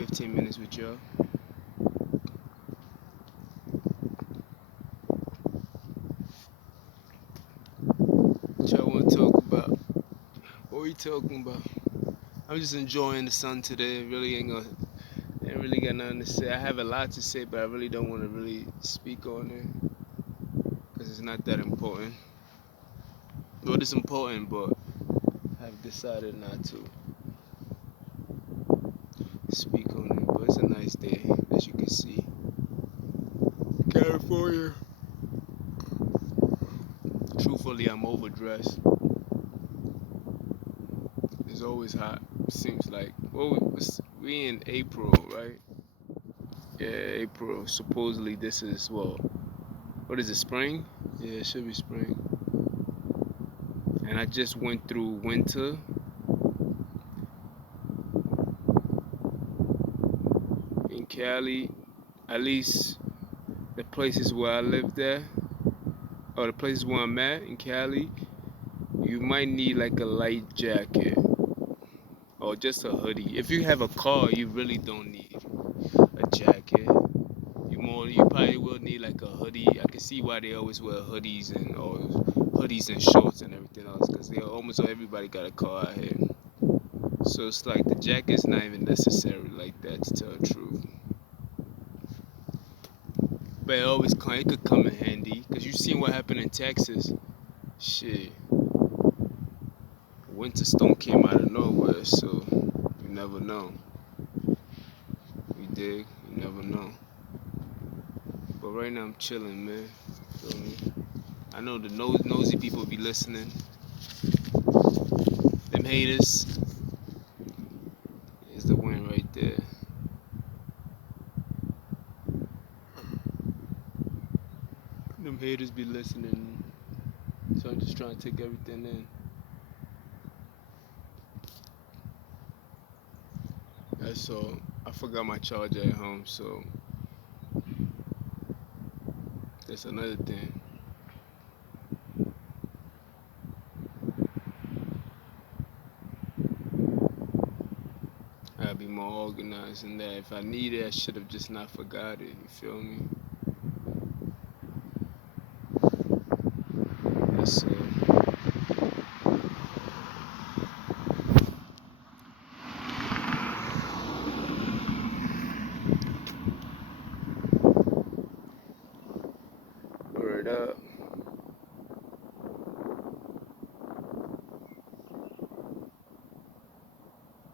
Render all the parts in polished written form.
15 minutes with y'all. What y'all want to talk about? What we talking about? I'm just enjoying the sun today. Ain't really got nothing to say. I have a lot to say, but I really don't want to really speak on it because it's not that important. Well, it's important, but I've decided not to speak on it. But it's a nice day, as you can see. California. Truthfully, I'm overdressed. It's always hot. Seems like. Well, we in April, right? Yeah, April. Supposedly this is what is it? Spring? Yeah, it should be spring. And I just went through winter. In Cali, at least the places where I live there, or the places where I'm at in Cali, you might need like a light jacket or just a hoodie. If you have a car, you really don't need a jacket. You probably will need like a hoodie. I can see why they always wear hoodies and shorts and everything else, because they almost everybody got a car out here. So it's like the jacket's not even necessary like that, to tell the truth. But it could come in handy, because you seen what happened in Texas. Shit, winter storm came out of nowhere, so you never know. You dig? You never know. But right now I'm chilling, man. Feel me? I know the nosy people be listening. Them haters is the win right there. Them haters be listening. So I'm just trying to take everything in. That's all. I forgot my charger at home, so that's another thing. I gotta be more organized in that. If I need it, I should have just not forgot it. You feel me? That's word up.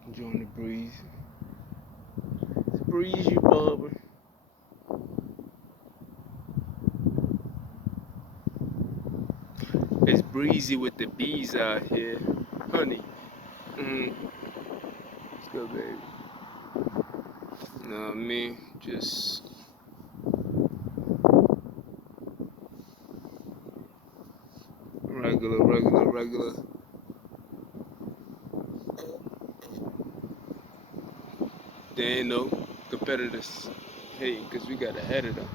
Enjoying the breeze. It's breezy, bubba. It's breezy with the bees out here. Honey. Let's go, baby. Know what I mean? Just regular. They ain't no competitors. Hey, because we got ahead of them.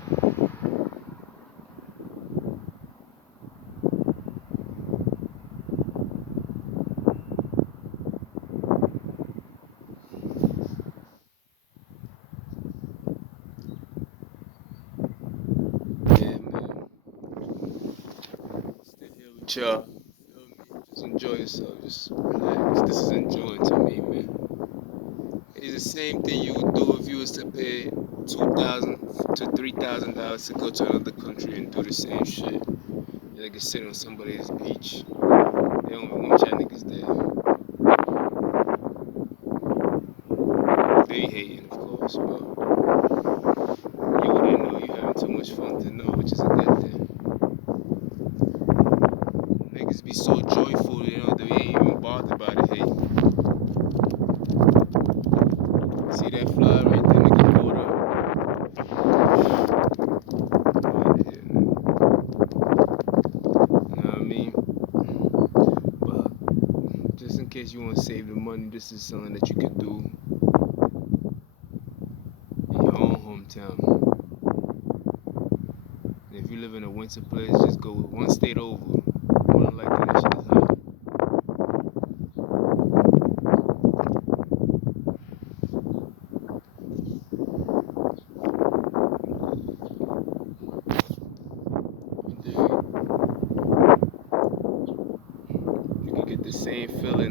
Yeah, man. Stay here with y'all. Feel me? Just enjoy yourself. Just relax. This is enjoying to me, man. It's the same thing you would do if you was to pay $2,000 to $3,000 to go to another country and do the same shit. You like to sit on somebody's beach. They don't even want y'all niggas there. They hating, of course, but you wouldn't know. You having too much fun to know, which is a good thing. Niggas be so joyful, they ain't even bothered by the hate. See that fly right there, nigga, caught up. Yeah, know what I mean? But just in case you want to save the money, this is something that you could do in your own hometown. And if you live in a winter place, just go one state over. More than likely, that shit is hot.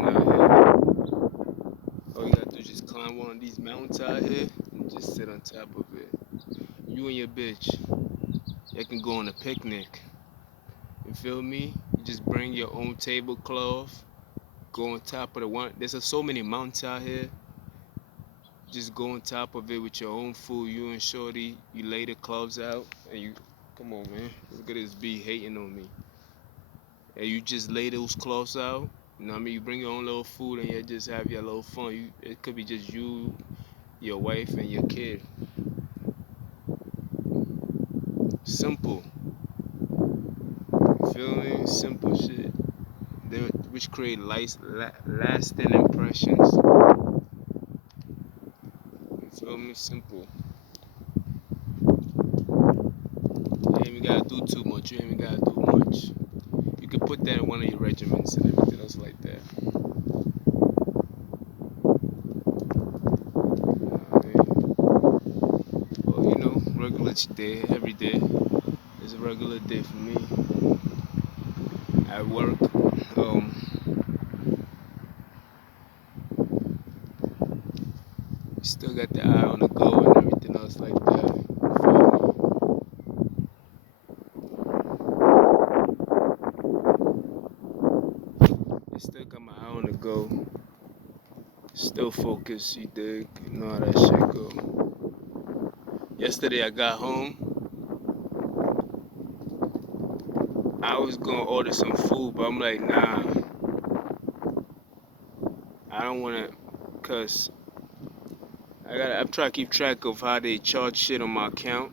land out here. All you gotta do is just climb one of these mountains out here and just sit on top of it. You and your bitch, you can go on a picnic. You feel me? You just bring your own tablecloth, go on top of the one. There's so many mountains out here. Just go on top of it with your own food. You and Shorty, you lay the clothes out, and you, come on, man. Look at this B hating on me. And you just lay those clothes out. You know what I mean? You bring your own little food and you just have your little fun. It could be just you, your wife, and your kid. Simple. You feel me? Simple shit. Which create lasting impressions. You feel me? Simple. You ain't even gotta do too much. You ain't even gotta do much. You could put that in one of your regiments and everything else like that. Well, you know, regular day, every day is a regular day for me. At work, um, still got the eye on the go and everything else like that. Still got my eye on the go. Still focused, you dig? You know how that shit go. Yesterday I got home. I was gonna order some food, but I'm like, nah, I don't wanna, cause I'm trying to keep track of how they charge shit on my account.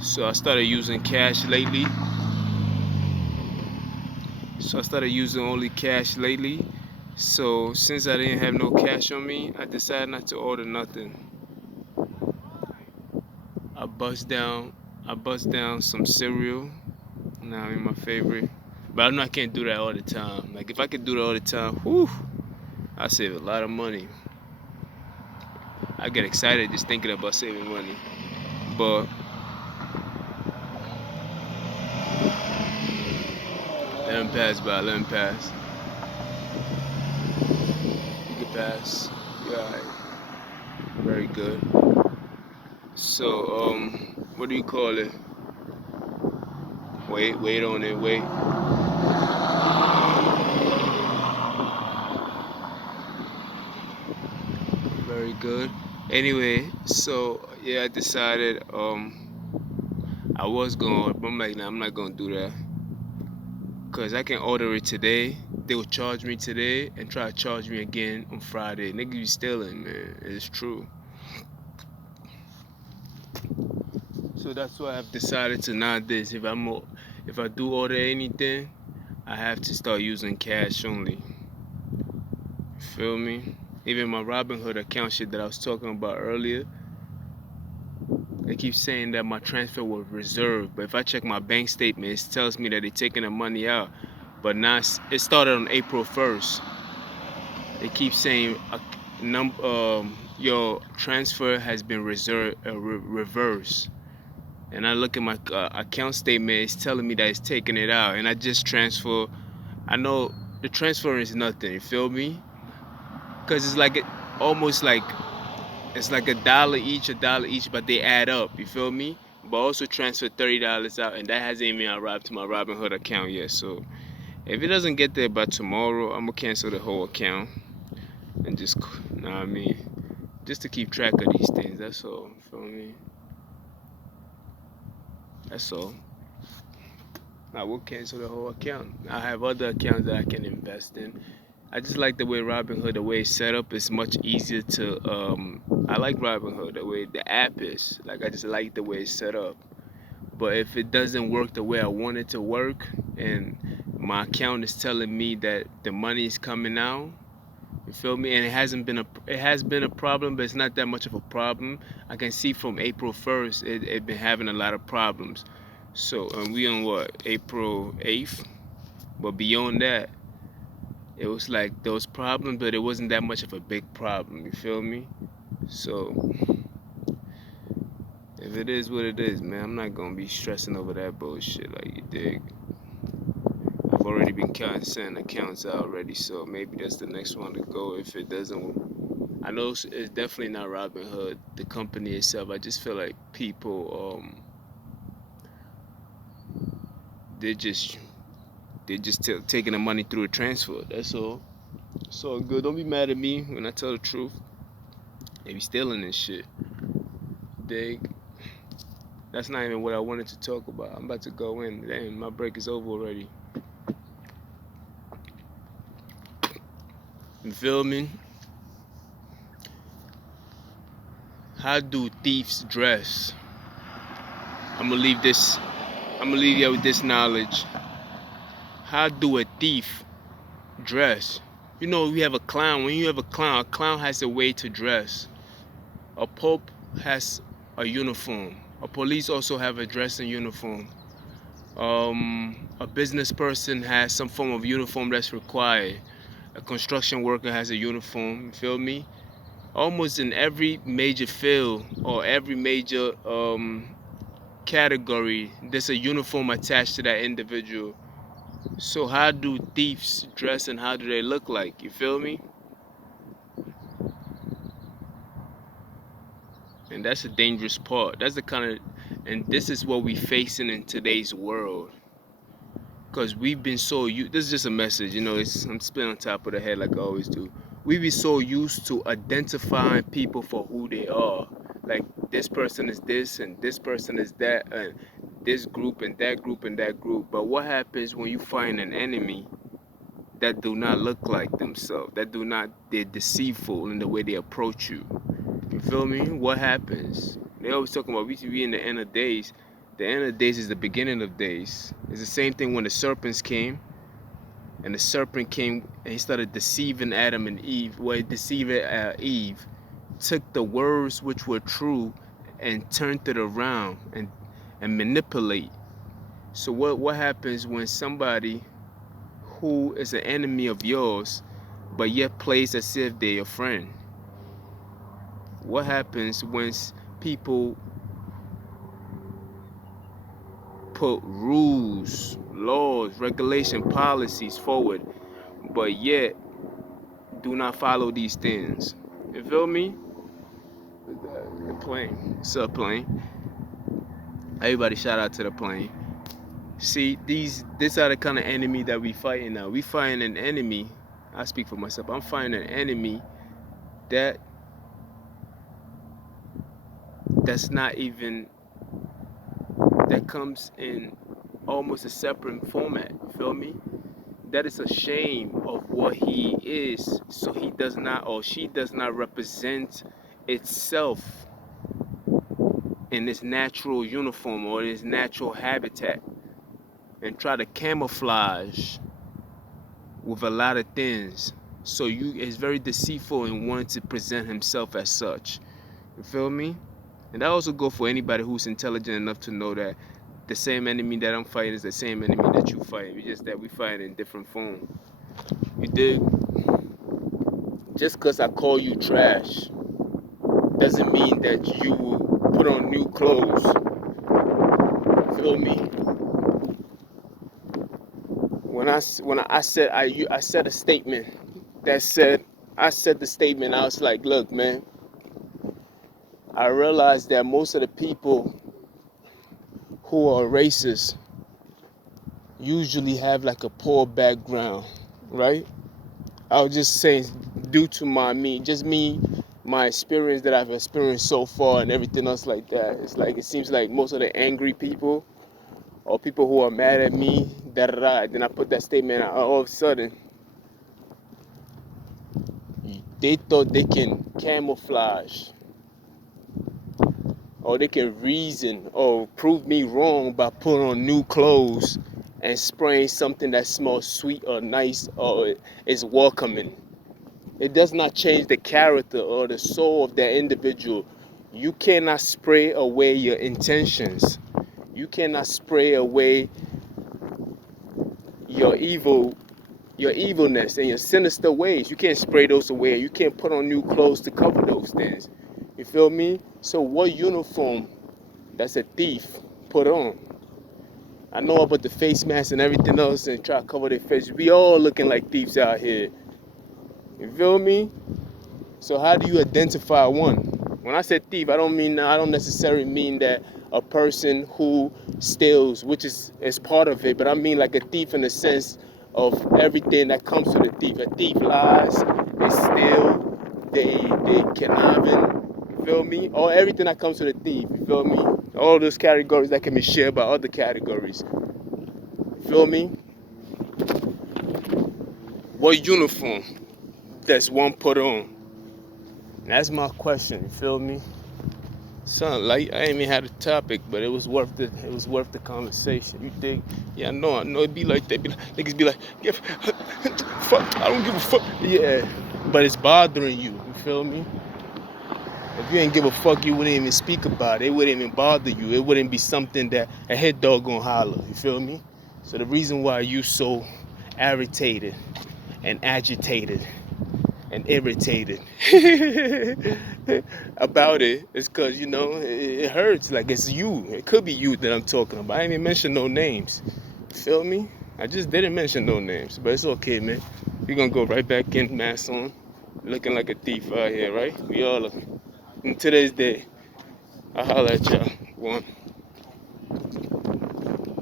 So I started using cash lately. So I started using only cash lately. So since I didn't have no cash on me, I decided not to order nothing. I bust down, I bust down some cereal. Nah, I mean my favorite. But I know I can't do that all the time. Like if I could do that all the time, whew, I save a lot of money. I get excited just thinking about saving money. But let them pass by, let them pass. You can pass. Yeah, alright. Very good. So, what do you call it? Wait on it, wait. Very good. Anyway, so yeah, I decided I was going, but I'm like, nah, I'm not gonna do that. Cause I can order it today. They will charge me today and try to charge me again on Friday. Niggas be stealing, man. It's true. So that's why I've decided to not this. If I do order anything, I have to start using cash only. Feel me? Even my Robinhood account shit that I was talking about earlier, they keep saying that my transfer was reserved, but if I check my bank statement, it tells me that they're taking the money out. But now it started on April 1st. They keep saying your transfer has been reversed. And I look at my account statement, it's telling me that it's taking it out. And I just transfer. I know the transfer is nothing, you feel me? Because it's like almost like it's like a dollar each, but they add up, you feel me? But I also transferred $30 out, and that hasn't even arrived to my Robinhood account yet. So if it doesn't get there by tomorrow, I'm gonna cancel the whole account and just, you know what I mean? Just to keep track of these things, that's all, you feel me? That's all. I will cancel the whole account. I have other accounts that I can invest in. I just like the way Robinhood, the way it's set up, is much easier to. I like Robinhood, the way the app is. Like I just like the way it's set up. But if it doesn't work the way I want it to work, and my account is telling me that the money is coming out, you feel me? And it has been a problem, but it's not that much of a problem. I can see from April 1st, it been having a lot of problems. So we on what, April 8th? But beyond that, it was like those problems, but it wasn't that much of a big problem. You feel me? So if it is what it is, man, I'm not gonna be stressing over that bullshit. Like you dig? I've already been sending accounts out already, so maybe that's the next one to go if it doesn't. I know it's definitely not Robinhood, the company itself. I just feel like people, they're just taking the money through a transfer. That's all. It's all good. Don't be mad at me when I tell the truth. They be stealing this shit. Dig. That's not even what I wanted to talk about. I'm about to go in. Damn, my break is over already. You feel me? How do thieves dress? I'm gonna leave you with this knowledge. How do a thief dress? You know, we have a clown. When you have a clown has a way to dress. A pope has a uniform. A police also have a dressing uniform. A business person has some form of uniform that's required. A construction worker has a uniform. You feel me? Almost in every major field or every major category, there's a uniform attached to that individual. So how do thieves dress and how do they look like? You feel me? And that's a dangerous part. That's the kind of, and this is what we facing in today's world. Because we've been so used, this is just a message, you know, I'm spinning on top of the head like I always do. We've been so used to identifying people for who they are. Like this person is this and this person is that and this group and that group and that group. But what happens when you find an enemy that do not look like themselves, they're deceitful in the way they approach you? You feel me? What happens? They always talking about we should be in the end of days. The end of days is the beginning of days. It's the same thing when the serpents came, and the serpent came and he started deceiving Adam and Eve. Well, he deceived Eve, took the words which were true and turned it around and manipulate. So what happens when somebody who is an enemy of yours, but yet plays as if they're your friend? What happens when people put rules, laws, regulation, policies forward, but yet do not follow these things? You feel me? The plane. What's up, plane? Everybody shout out to the plane. See, these are the kind of enemy that we fighting now. We fighting an enemy. I speak for myself. I'm fighting an enemy that's not even, that comes in almost a separate format. You feel me? That is a shame of what he is, so he does not or she does not represent itself in its natural uniform or in its natural habitat, and try to camouflage with a lot of things. So it's very deceitful in wanting to present himself as such. You feel me? And that also go for anybody who's intelligent enough to know that the same enemy that I'm fighting is the same enemy that you fight. It's just that we fight in different form. You dig? Just because I call you trash doesn't mean that you will put on new clothes. Feel me? When I said a statement that said, I said the statement, I was like, look, man, I realized that most of the people who are racist usually have like a poor background, right? I was just saying, due to my experience that I've experienced so far and everything else like that. It's like, it seems like most of the angry people or people who are mad at me, then I put that statement out, all of a sudden, they thought they can camouflage or they can reason or prove me wrong by putting on new clothes and spraying something that smells sweet or nice or is welcoming. It does not change the character or the soul of that individual. You cannot spray away your intentions. You cannot spray away your evilness and your sinister ways. You can't spray those away. You can't put on new clothes to cover those things. You feel me? So what uniform does a thief put on? I know about the face mask and everything else and try to cover their face. We all looking like thieves out here. You feel me? So how do you identify one? When I said thief, I don't necessarily mean that a person who steals, which is part of it, but I mean like a thief in the sense of everything that comes with a thief. A thief lies, they steal, they conniving, you feel me? Or everything that comes with a thief, you feel me? All those categories that can be shared by other categories. You feel me? What uniform does one put on? That's my question, you feel me? Son, like I ain't even had a topic, but it was worth the conversation. You dig? Yeah, I know it be like that. Niggas be like, yeah, fuck, I don't give a fuck. Yeah, but it's bothering you. You feel me? If you ain't give a fuck, you wouldn't even speak about it. It wouldn't even bother you. It wouldn't be something that a head dog gonna holler. You feel me? So the reason why you so irritated and agitated and irritated about it is because, you know, it hurts. Like it's you. It could be you that I'm talking about. I ain't even mention no names. Feel me? I just didn't mention no names, but it's okay, man. We're gonna go right back in, mask on, looking like a thief out here, right? We all are. In today's day, I'll holler at y'all. One.